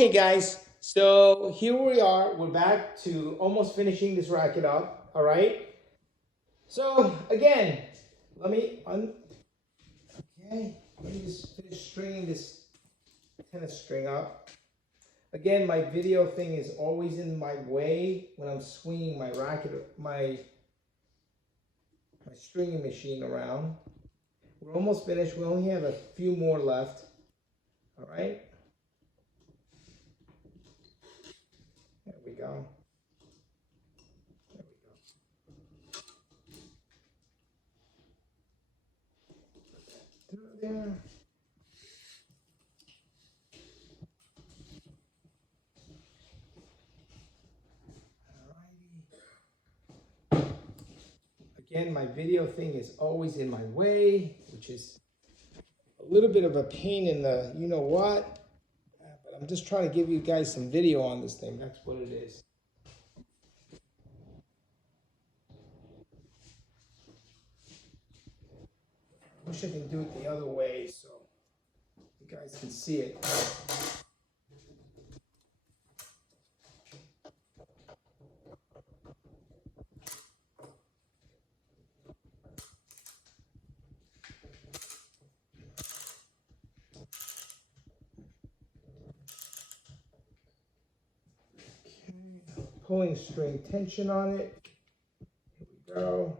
Okay, guys, so here we are. We're back to almost finishing this racket up. All right. So again, let me okay. Let me just finish stringing this tennis string up. Again, my video thing is always in my way when I'm swinging my racket, my stringing machine around. We're almost finished. We only have a few more left. All right. There we go. Through there. Again, my video thing is always in my way, which is a little bit of a pain in the you know what. But I'm just trying to give you guys some video on this thing. That's what it is. I wish I could do it the other way so you guys can see it. Okay. Pulling string tension on it. Here we go.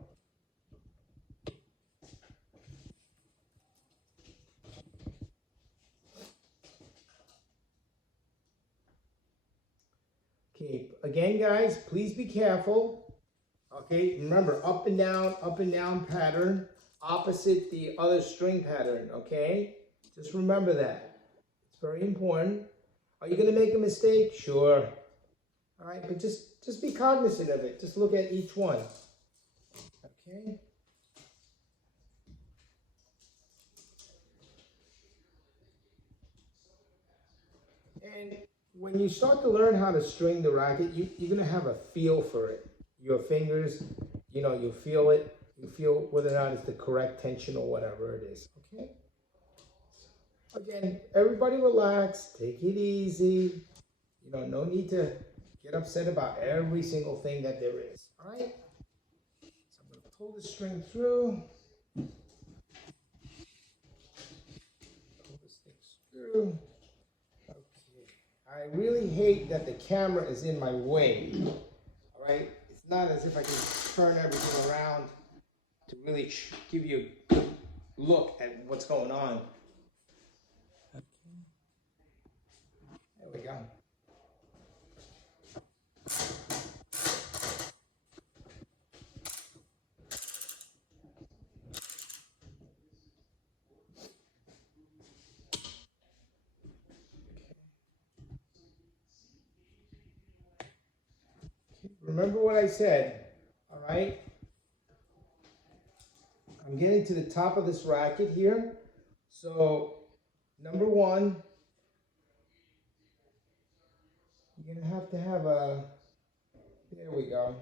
Okay, again, guys, please be careful. Okay, remember up and down pattern, opposite the other string pattern, okay? Just remember that. It's very important. Are you going to make a mistake? Sure. All right, but just be cognizant of it. Just look at each one. Okay? And when you start to learn how to string the racket, you're going to have a feel for it. Your fingers, you feel it. You feel whether or not it's the correct tension or whatever it is. Okay? Again, everybody relax. Take it easy. No need to get upset about every single thing that there is. All right? So I'm going to pull the string through. Pull this thing through. I really hate that the camera is in my way, all right? It's not as if I can turn everything around to really give you a good look at what's going on. Okay. There we go. Remember what I said, all right? I'm getting to the top of this racket here. So, number one, you're going to have a, there we go.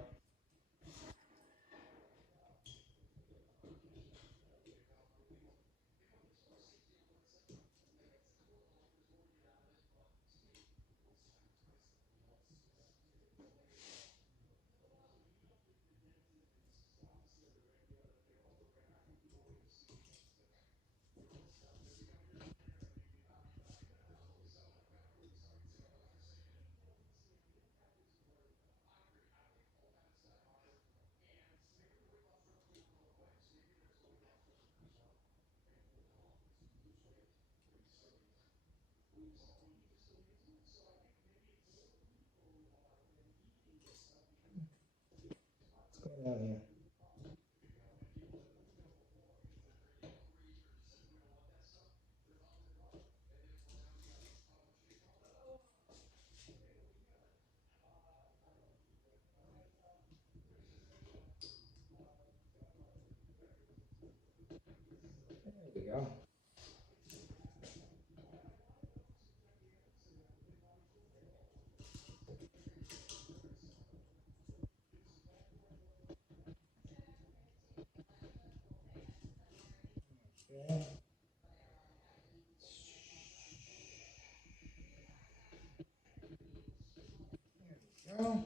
go.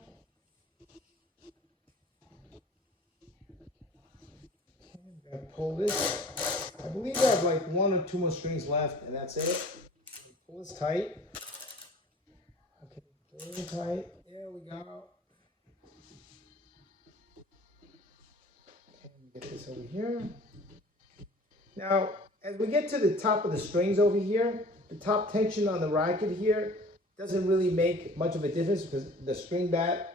Okay, pull this. I believe I have like 1 or 2 more strings left, and that's it. Pull this tight. Okay, pull it tight. There we go. Okay, get this over here. Now, as we get to the top of the strings over here, the top tension on the racket here doesn't really make much of a difference because the string bed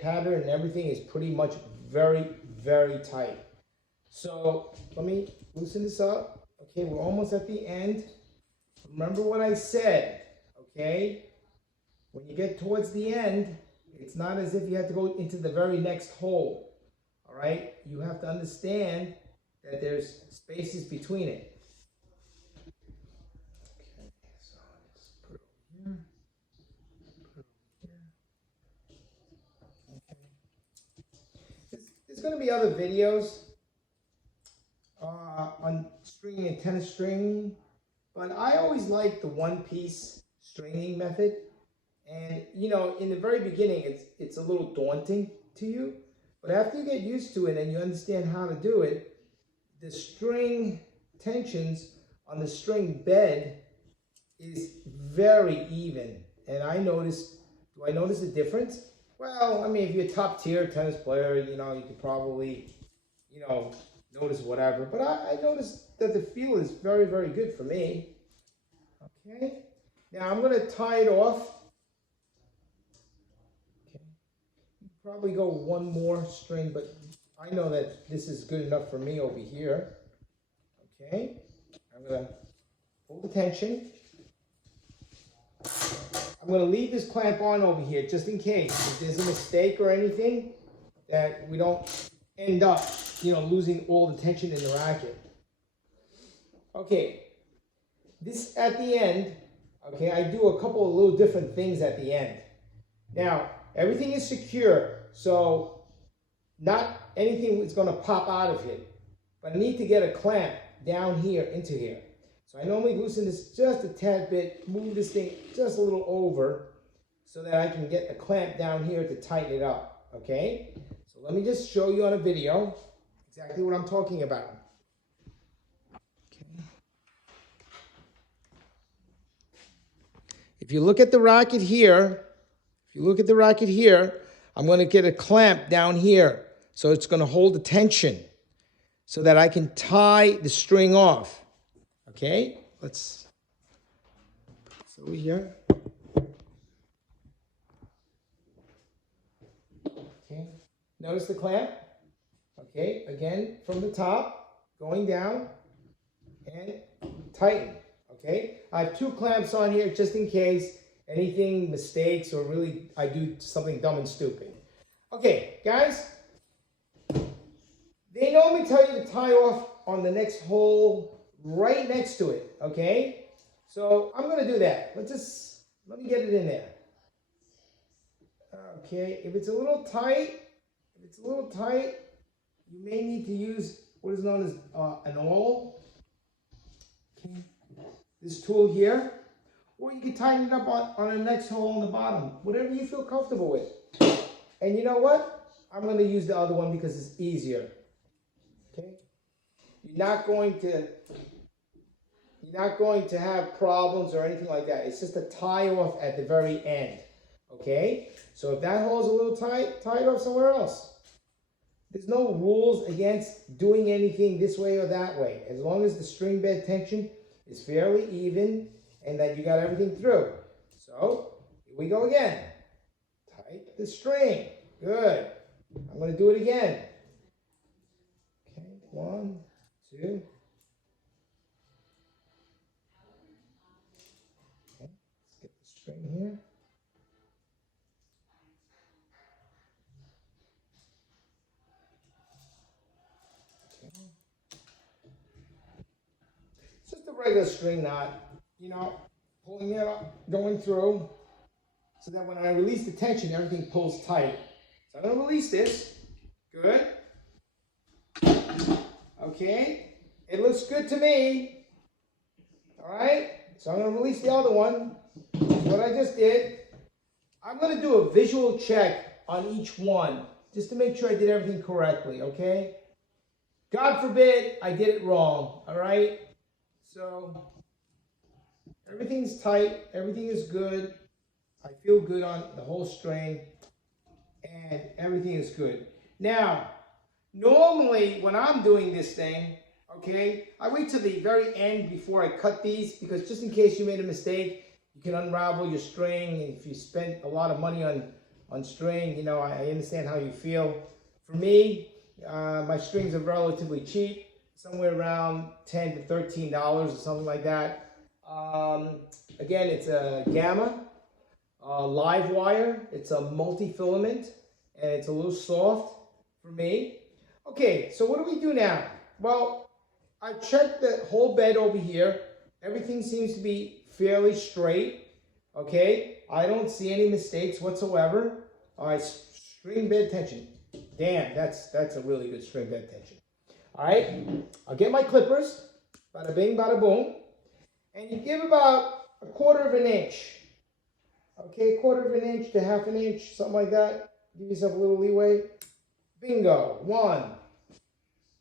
pattern and everything is pretty much very, very tight. So let me loosen this up. Okay, we're almost at the end. Remember what I said, okay? When you get towards the end, it's not as if you have to go into the very next hole, all right? You have to understand that there's spaces between it. Okay, so let's put it over here. Put it over here. Okay. There's going to be other videos on stringing and tennis string, but I always like the one-piece stringing method. And you know, in the very beginning, it's a little daunting to you, but after you get used to it and you understand how to do it, the string tensions on the string bed is very even. And do I notice a difference? Well, I mean, if you're a top tier tennis player, you know, you could probably, you know, notice whatever. But I noticed that the feel is very, very good for me. Okay. Now I'm going to tie it off. Okay. Probably go 1 more string, but I know that this is good enough for me over here. Okay, I'm going to hold the tension. I'm going to leave this clamp on over here just in case if there's a mistake or anything, that we don't end up, you know, losing all the tension in the racket. Okay, this at the end, okay, I do a couple of little different things at the end. Now, everything is secure, so not anything is going to pop out of it. But I need to get a clamp down here into here. So I normally loosen this just a tad bit, move this thing just a little over so that I can get a clamp down here to tighten it up, okay? So let me just show you on a video exactly what I'm talking about. Okay. If you look at the racket here, I'm going to get a clamp down here. So it's going to hold the tension so that I can tie the string off. Okay, let's put this over here. Okay, notice the clamp. Okay, again, from the top, going down and tighten. Okay, I have 2 clamps on here just in case anything mistakes or really I do something dumb and stupid. Okay, guys. They normally tell you to tie off on the next hole right next to it, okay? So I'm going to do that. Let me get it in there. Okay, if it's a little tight, you may need to use what is known as an awl. Okay. This tool here. Or you can tighten it up on the next hole on the bottom. Whatever you feel comfortable with. And you know what? I'm going to use the other one because it's easier. Okay? You're not going to have problems or anything like that. It's just a tie off at the very end. Okay? So if that hole's a little tight, tie it off somewhere else. There's no rules against doing anything this way or that way. As long as the string bed tension is fairly even and that you got everything through. So, here we go again. Tight the string. Good. I'm going to do it again. Okay, 1, 2. Okay, let's get the string here. Okay. It's just a regular string knot, you know, pulling it up, going through, so that when I release the tension, everything pulls tight. So I'm going to release this. Good. Okay. It looks good to me. All right. So I'm going to release the other one. That's what I just did. I'm going to do a visual check on each one just to make sure I did everything correctly, okay? God forbid I did it wrong, all right? So everything's tight, everything is good. I feel good on the whole string, and everything is good. Now, normally when I'm doing this thing, okay, I wait till the very end before I cut these, because just in case you made a mistake, you can unravel your string. And if you spent a lot of money on string, you know, I understand how you feel. For me, my strings are relatively cheap, somewhere around $10 to $13 or something like that. Again, it's a Gamma live wire. It's a multi-filament, and it's a little soft for me. Okay, so what do we do now? Well, I checked the whole bed over here. Everything seems to be fairly straight. Okay, I don't see any mistakes whatsoever. All right, string bed tension. Damn, that's a really good string bed tension. All right, I'll get my clippers. Bada bing, bada boom. And you give about 1/4 of an inch. Okay, 1/4 of an inch to 1/2 inch, something like that. Give yourself a little leeway. Bingo. 1.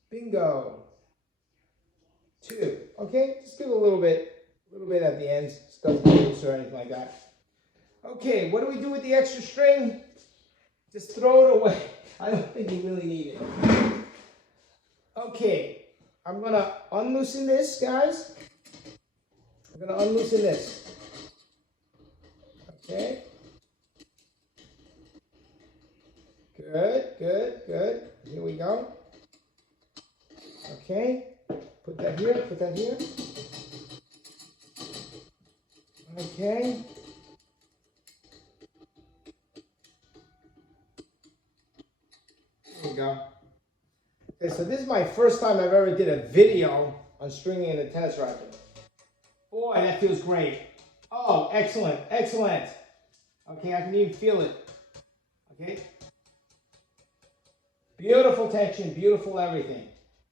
Bingo. 2. Okay, just give it a little bit at the ends. Just doesn't get loose or anything like that. Okay, what do we do with the extra string? Just throw it away. I don't think you really need it. Okay, I'm gonna unloosen this, guys. I'm gonna unloosen this. Okay. Good, good, good. Here we go. Okay. Put that here, put that here. Okay. There we go. Okay, so this is my first time I've ever did a video on stringing in a tennis racket. Boy, that feels great. Oh, excellent, excellent. Okay, I can even feel it. Okay. Beautiful tension, beautiful everything.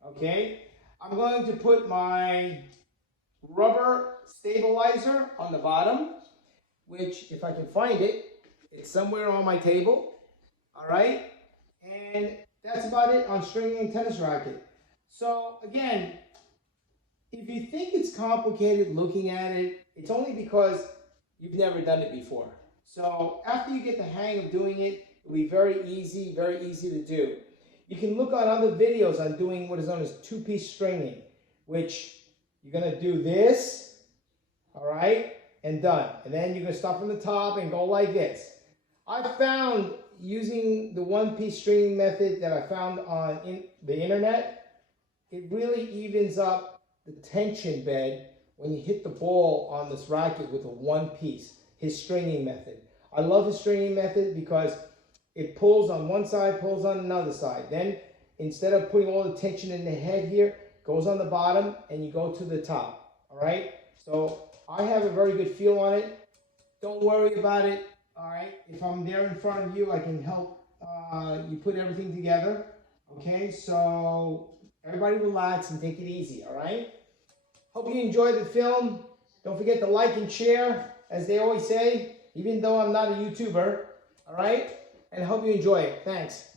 Okay. I'm going to put my rubber stabilizer on the bottom, which, if I can find it, it's somewhere on my table. All right. And that's about it on stringing a tennis racket. So again, if you think it's complicated looking at it, it's only because you've never done it before. So after you get the hang of doing it, it'll be very easy to do. You can look on other videos on doing what is known as 2-piece stringing, which you're going to do this, all right, and done. And then you're going to start from the top and go like this. I found using the 1-piece stringing method that I found on the internet, it really evens up the tension bed when you hit the ball on this racket with a 1-piece, his stringing method. I love his stringing method because it pulls on one side, pulls on another side. Then instead of putting all the tension in the head here, goes on the bottom and you go to the top. All right. So I have a very good feel on it. Don't worry about it. All right. If I'm there in front of you, I can help you put everything together. Okay. So everybody relax and take it easy. All right. Hope you enjoyed the film. Don't forget to like and share, as they always say, even though I'm not a YouTuber. All right. And I hope you enjoy it. Thanks.